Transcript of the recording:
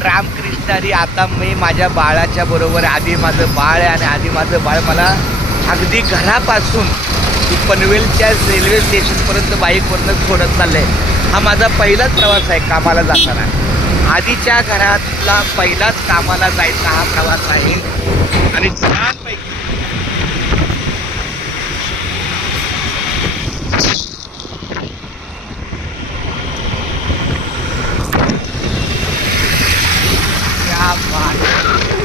रामकृष्णारी आता मी माझ्या बाळाच्या बरोबर आधी माझं बाळ आहे आणि आधी माझं बाळ मला अगदी घरापासून पनवेलच्या रेल्वे स्टेशनपर्यंत बाईकवरनं सोडत चाललंय. हा माझा पहिलाच प्रवास आहे कामाला जाताना. आधीच्या घरातला पहिलाच कामाला जायचा हा प्रवास आहे. Come on.